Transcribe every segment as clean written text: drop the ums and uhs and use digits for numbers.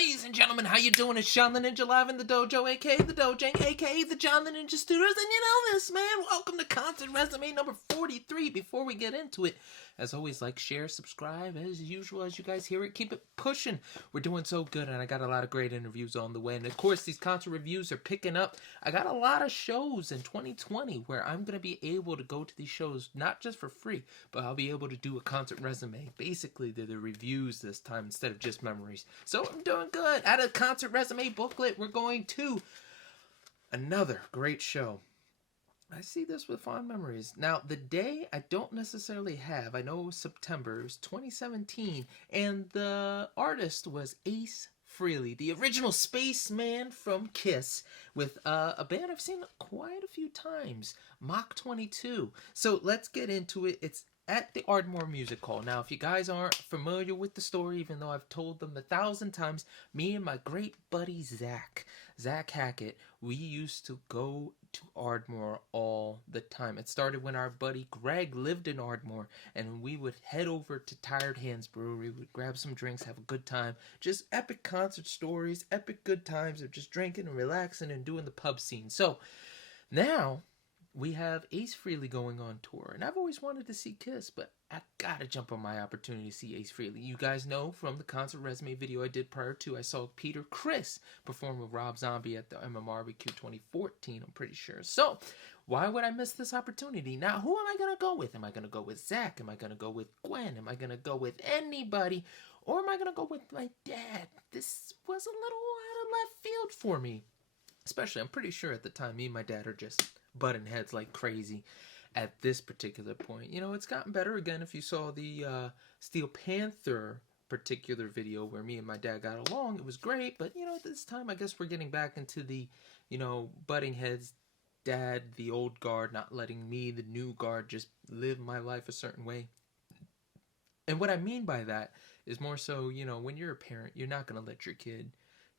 ladies and gentlemen, how you doing? It's John the Ninja live in the dojo, aka the Dojang, aka the John the Ninja Studios, and you know this, man. Welcome to Content Resume number 43. Before we get into it, as always, like, share, subscribe, as usual, as you guys hear it, keep it pushing. We're doing so good, and I got a lot of great interviews on the way, and of course, these concert reviews are picking up. I got a lot of shows in 2020 where I'm going to be able to go to these shows, not just for free, but I'll be able to do a concert resume. Basically, they're the reviews this time instead of just memories. So I'm doing good. Out of concert resume booklet, we're going to another great show. I see this with fond memories. Now, the day I don't necessarily have. I know it was September. It was 2017. And the artist was Ace Frehley, the original spaceman from Kiss, with a band I've seen quite a few times, Mach 22. So let's get into it. It's at the Ardmore Music Hall. Now, if you guys aren't familiar with the story, even though I've told them 1,000 times, me and my great buddy Zach Hackett, we used to go to Ardmore all the time. It started when our buddy Greg lived in Ardmore, and we would head over to Tired Hands Brewery. We'd grab some drinks, have a good time. Just epic concert stories, epic good times of just drinking and relaxing and doing the pub scene. So now we have Ace Frehley going on tour, and I've always wanted to see Kiss, but I gotta jump on my opportunity to see Ace Frehley. You guys know from the concert resume video I did prior to, I saw Peter Criss perform with Rob Zombie at the MMRBQ 2014, I'm pretty sure. So, why would I miss this opportunity? Now, who am I gonna go with? Am I gonna go with Zach? Am I gonna go with Gwen? Am I gonna go with anybody? Or am I gonna go with my dad? This was a little out of left field for me. Especially, I'm pretty sure at the time, me and my dad are just butting heads like crazy at this particular point. You know, it's gotten better again. If you saw the Steel Panther particular video where me and my dad got along, it was great. But, you know, at this time, I guess we're getting back into the, you know, butting heads, dad, the old guard, not letting me, the new guard, just live my life a certain way. And what I mean by that is more so, you know, when you're a parent, you're not going to let your kid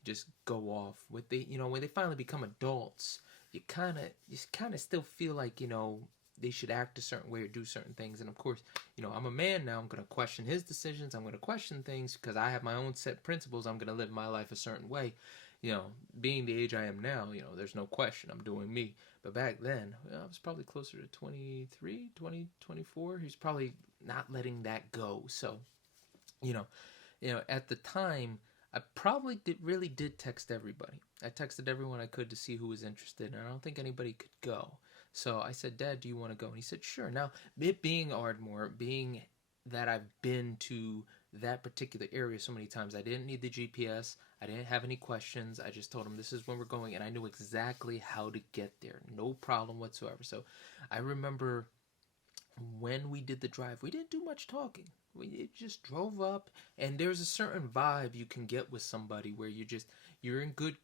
just go off with the, you know, when they finally become adults, you kind of still feel like, you know, they should act a certain way or do certain things. And of course, you know, I'm a man now. I'm going to question his decisions. I'm going to question things because I have my own set principles. I'm going to live my life a certain way. You know, being the age I am now, you know, there's no question I'm doing me. But back then, I was probably closer to 23, 20, 24. He's probably not letting that go. So, you know, at the time, I probably really did text everybody. I texted everyone I could to see who was interested, and I don't think anybody could go. So I said, Dad, do you want to go? And he said, sure. Now, it being Ardmore, being that I've been to that particular area so many times, I didn't need the GPS. I didn't have any questions. I just told him this is when we're going, and I knew exactly how to get there. No problem whatsoever. So I remember when we did the drive, we didn't do much talking. We just drove up, and there's a certain vibe you can get with somebody where you're in good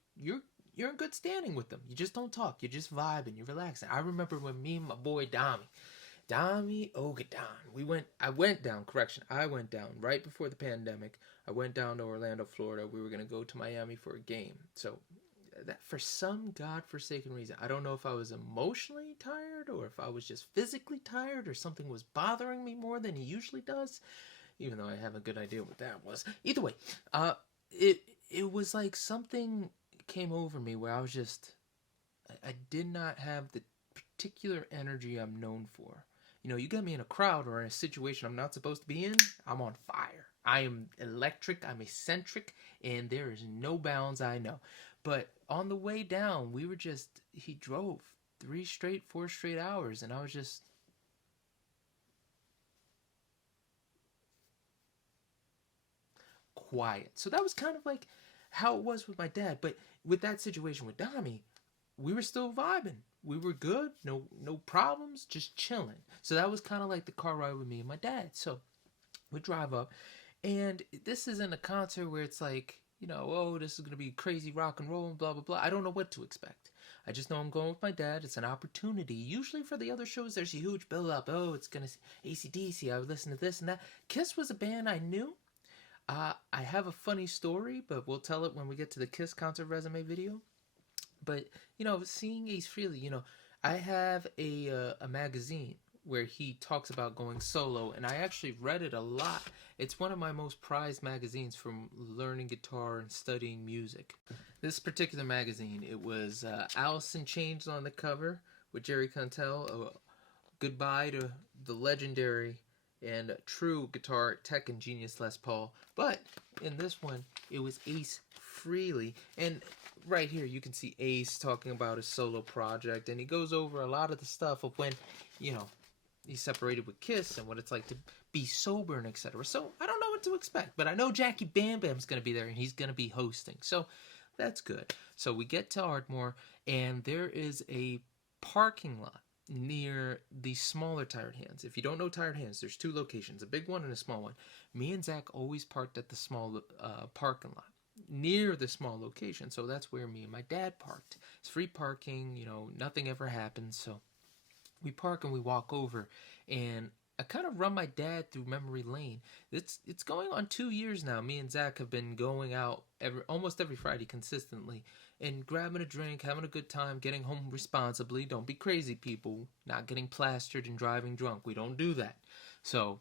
standing with them. You just don't talk. You just vibe and you're relaxing. I remember when me and my boy Dami Ogadon, I went down right before the pandemic. I went down to Orlando, Florida. We were gonna go to Miami for a game. So that for some godforsaken reason, I don't know if I was emotionally tired or if I was just physically tired or something was bothering me more than he usually does, even though I have a good idea what that was. Either way, it was like something came over me where I was just, I did not have the particular energy I'm known for. You know, you get me in a crowd or in a situation I'm not supposed to be in, I'm on fire. I am electric, I'm eccentric, and there is no bounds, I know. But on the way down, he drove 4 straight hours, and I was just quiet. So that was kind of like how it was with my dad. But with that situation with Dami, we were still vibing. We were good, no problems, just chilling. So that was kind of like the car ride with me and my dad. So we drive up, and this isn't a concert where it's like, you know, oh, this is going to be crazy rock and roll and blah, blah, blah. I don't know what to expect. I just know I'm going with my dad. It's an opportunity. Usually for the other shows, there's a huge build-up. Oh, it's going to AC/DC. I would listen to this and that. Kiss was a band I knew. I have a funny story, but we'll tell it when we get to the Kiss concert resume video. But, you know, seeing Ace Frehley, you know, I have a magazine where he talks about going solo, and I actually read it a lot. It's one of my most prized magazines from learning guitar and studying music. This particular magazine, it was Alice in Chains on the cover with Jerry Cantrell, goodbye to the legendary and true guitar tech and genius Les Paul. But in this one, it was Ace Frehley, and right here you can see Ace talking about his solo project, and he goes over a lot of the stuff of when, you know, he's separated with Kiss and what it's like to be sober and etc. So I don't know what to expect, but I know Jackie Bam Bam's going to be there and he's going to be hosting. So that's good. So we get to Ardmore, and there is a parking lot near the smaller Tired Hands. If you don't know Tired Hands, there's two locations, a big one and a small one. Me and Zach always parked at the small parking lot near the small location, so that's where me and my dad parked. It's free parking, you know, nothing ever happens, so we park and we walk over, and I kind of run my dad through memory lane. It's going on 2 years now. Me and Zach have been going out almost every Friday consistently and grabbing a drink, having a good time, getting home responsibly. Don't be crazy, people. Not getting plastered and driving drunk. We don't do that. So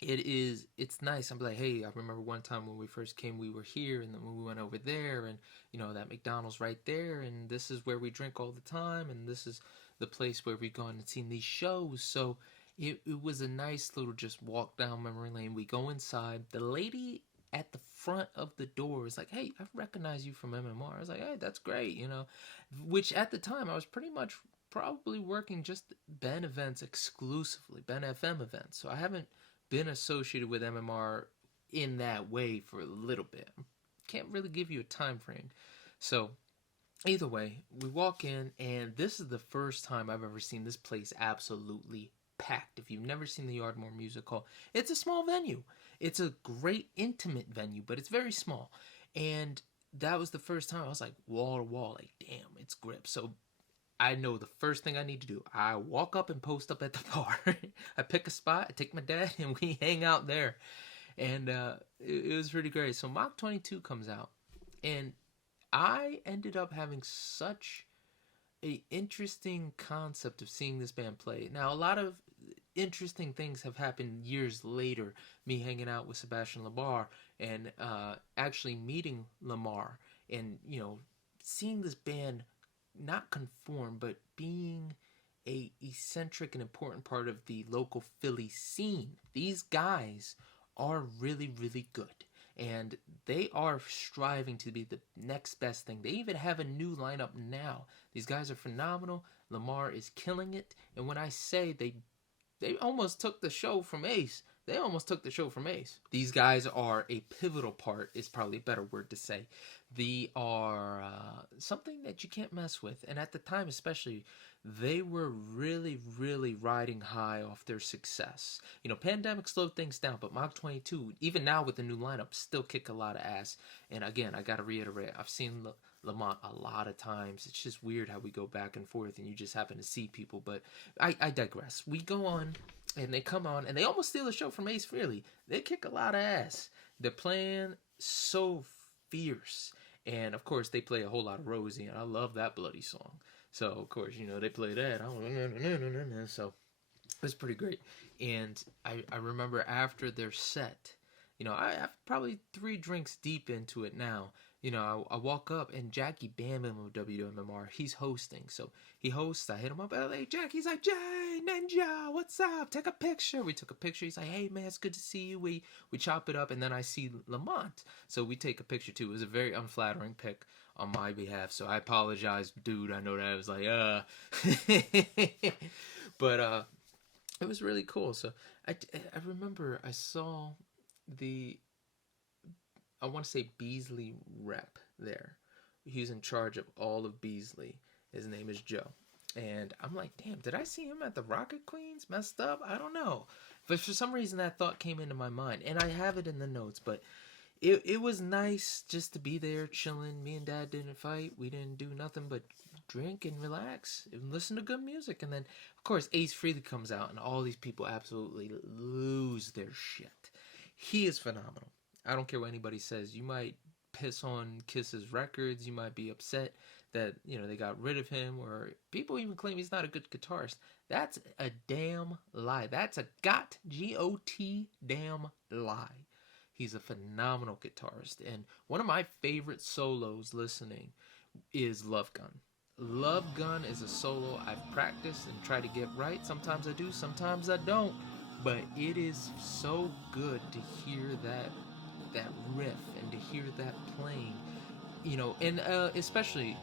it's nice. I'm like, hey, I remember one time when we first came, we were here, and then we went over there, and you know, that McDonald's right there, and this is where we drink all the time, and this is the place where we've gone and seen these shows. So it was a nice little just walk down memory lane. We go inside. The lady at the front of the door is like, hey, I recognize you from MMR. I was like, hey, that's great, you know, which at the time I was pretty much probably working just Ben events exclusively, Ben FM events. So I haven't been associated with MMR in that way for a little bit. Can't really give you a time frame. So either way, we walk in, and this is the first time I've ever seen this place absolutely packed. If you've never seen the Ardmore Music Hall, it's a small venue. It's a great intimate venue, but it's very small. And that was the first time I was like wall to wall, like, damn, it's grip. So I know the first thing I need to do. I walk up and post up at the bar. I pick a spot, I take my dad, and we hang out there. And it was pretty great. So Mach 22 comes out, and I ended up having such a interesting concept of seeing this band play. Now, a lot of interesting things have happened years later. Me hanging out with Sebastian Labar and actually meeting Lamar, and you know, seeing this band not conform, but being a eccentric and important part of the local Philly scene. These guys are really, really good, and they are striving to be the next best thing. They even have a new lineup now. These guys are phenomenal. Lamar is killing it, and when I say they almost took the show from Ace. They almost took the show from Ace. These guys are a pivotal part, is probably a better word to say. They are something that you can't mess with. And at the time especially, they were really, really riding high off their success. You know, pandemic slowed things down, but Mach 22, even now with the new lineup, still kick a lot of ass. And again, I got to reiterate, I've seen Lamont a lot of times. It's just weird how we go back and forth and you just happen to see people. But I digress. We go on, and they come on, and they almost steal the show from Ace Frehley. They kick a lot of ass. They're playing so fierce. And, of course, they play a whole lot of Rosie, and I love that bloody song. So, of course, you know, they play that. So, it was pretty great. And I remember after their set, you know, I'm probably 3 drinks deep into it now. You know, I walk up, and Jackie Bam Bam of WMMR, he's hosting. So he hosts. I hit him up. Hey, Jack. He's like, Jay, Ninja, what's up? Take a picture. We took a picture. He's like, hey, man, it's good to see you. We chop it up, and then I see Lamont. So we take a picture, too. It was a very unflattering pic on my behalf. So I apologize, dude. I know that I was like, But it was really cool. So I remember I saw I want to say Beasley rep there. He's in charge of all of Beasley. His name is Joe. And I'm like, damn, did I see him at the Rocket Queens? Messed up? I don't know. But for some reason that thought came into my mind. And I have it in the notes. But it was nice just to be there chilling. Me and Dad didn't fight. We didn't do nothing but drink and relax and listen to good music. And then, of course, Ace Frehley comes out. And all these people absolutely lose their shit. He is phenomenal. I don't care what anybody says. You might piss on Kiss's records. You might be upset. that, you know, they got rid of him, or people even claim he's not a good guitarist. That's a damn lie. That's a G-O-T damn lie. He's a phenomenal guitarist. And one of my favorite solos listening is Love Gun. Love Gun is a solo I've practiced and tried to get right. Sometimes I do, sometimes I don't. But it is so good to hear that riff and to hear that playing. You know, and especially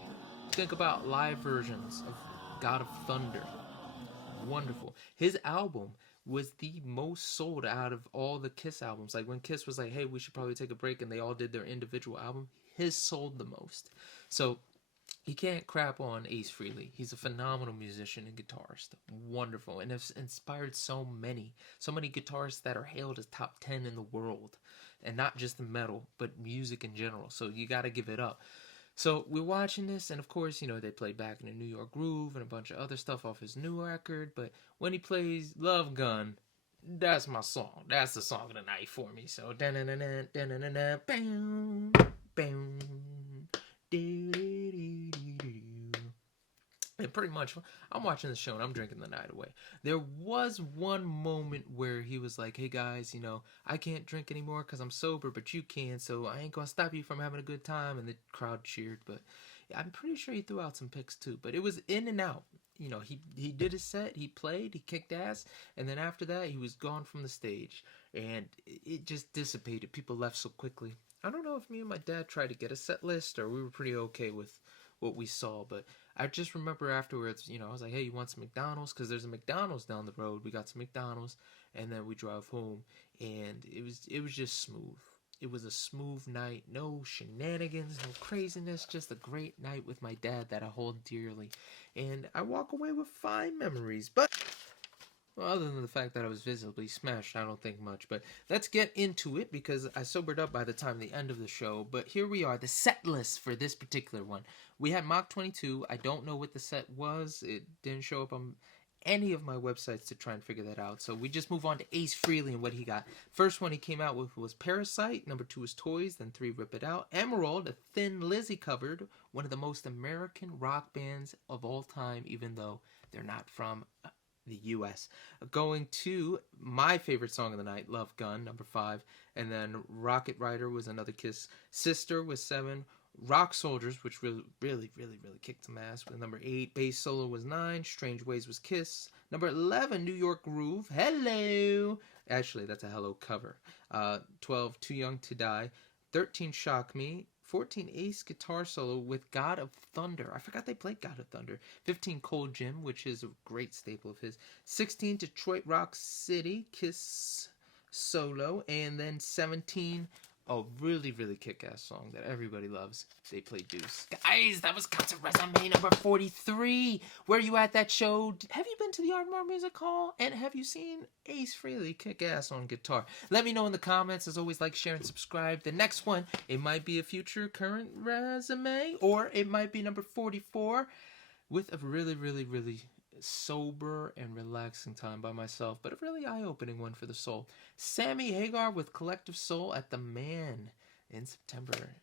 think about live versions of God of Thunder. Wonderful. His album was the most sold out of all the Kiss albums. Like when Kiss was like, hey, we should probably take a break, and they all did their individual album, his sold the most. So you can't crap on Ace Frehley. He's a phenomenal musician and guitarist. Wonderful. And has inspired so many guitarists that are hailed as top 10 in the world. And not just in metal, but music in general. So you got to give it up. So we're watching this, and of course, you know, they play Back in the New York Groove and a bunch of other stuff off his new record. But when he plays Love Gun, that's my song. That's the song of the night for me. So, da-na-na-na, da-na-na-na, bam, bam, do-do-do-do-do. And pretty much, I'm watching the show and I'm drinking the night away. There was one moment where he was like, hey guys, you know, I can't drink anymore because I'm sober, but you can, so I ain't going to stop you from having a good time. And the crowd cheered, but I'm pretty sure he threw out some picks too. But it was in and out. You know, he did his set, he played, he kicked ass, and then after that, he was gone from the stage. And it just dissipated. People left so quickly. I don't know if me and my dad tried to get a set list or we were pretty okay with what we saw, but I just remember afterwards, you know, I was like, hey, you want some McDonald's? Because there's a McDonald's down the road. We got some McDonald's, and then we drove home, and it was just smooth. It was a smooth night, no shenanigans, no craziness, just a great night with my dad that I hold dearly. And I walk away with fine memories, but well, other than the fact that I was visibly smashed, I don't think much. But let's get into it because I sobered up by the time the end of the show. But here we are, the set list for this particular one. We had Mach 22. I don't know what the set was. It didn't show up on any of my websites to try and figure that out. So we just move on to Ace Frehley and what he got. First one he came out with was Parasite. Number 2 was Toys. Then 3, Rip It Out. Emerald, a Thin Lizzy covered. One of the most American rock bands of all time, even though they're not from the U.S. Going to my favorite song of the night, Love Gun, number 5. And then Rocket Rider was another Kiss. Sister was 7. Rock Soldiers, which really kicked some ass, with number 8. Bass Solo was 9. Strange Ways was Kiss. Number 11, New York Groove. Hello. Actually, that's a Hello cover. 12, Too Young to Die. 13, Shock Me. 14, Ace Guitar Solo with God of Thunder. I forgot they played God of Thunder. 15, Cold Gym, which is a great staple of his. 16, Detroit Rock City, Kiss Solo. And then 17, a really kick-ass song that everybody loves. They Play Deuce. Guys, that was Concert Resume number 43. Where you at that show? Have you been to the Ardmore Music Hall? And have you seen Ace Frehley kick ass on guitar? Let me know in the comments. As always, like, share, and subscribe. The next one, it might be a future current resume, or it might be number 44 with a really sober and relaxing time by myself, but a really eye-opening one for the soul. Sammy Hagar with Collective Soul at the Man in September.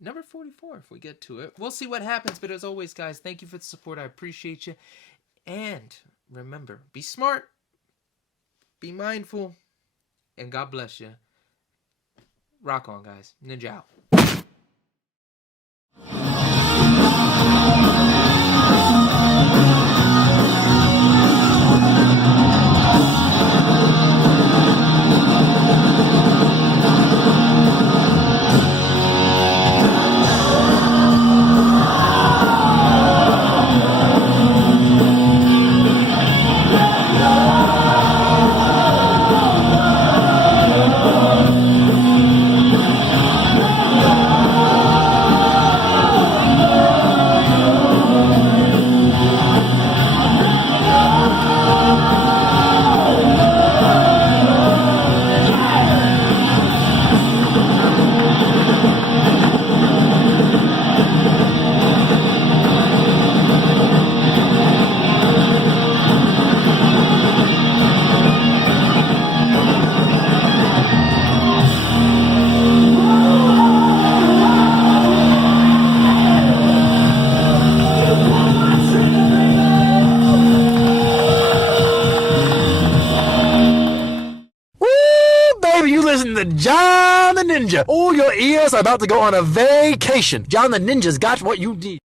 Number 44 if we get to it. We'll see what happens, but as always, guys, thank you for the support. I appreciate you. And remember, be smart, be mindful, and God bless you. Rock on, guys. Ninja out. your ears are about to go on a vacation. John the Ninja's got what you need.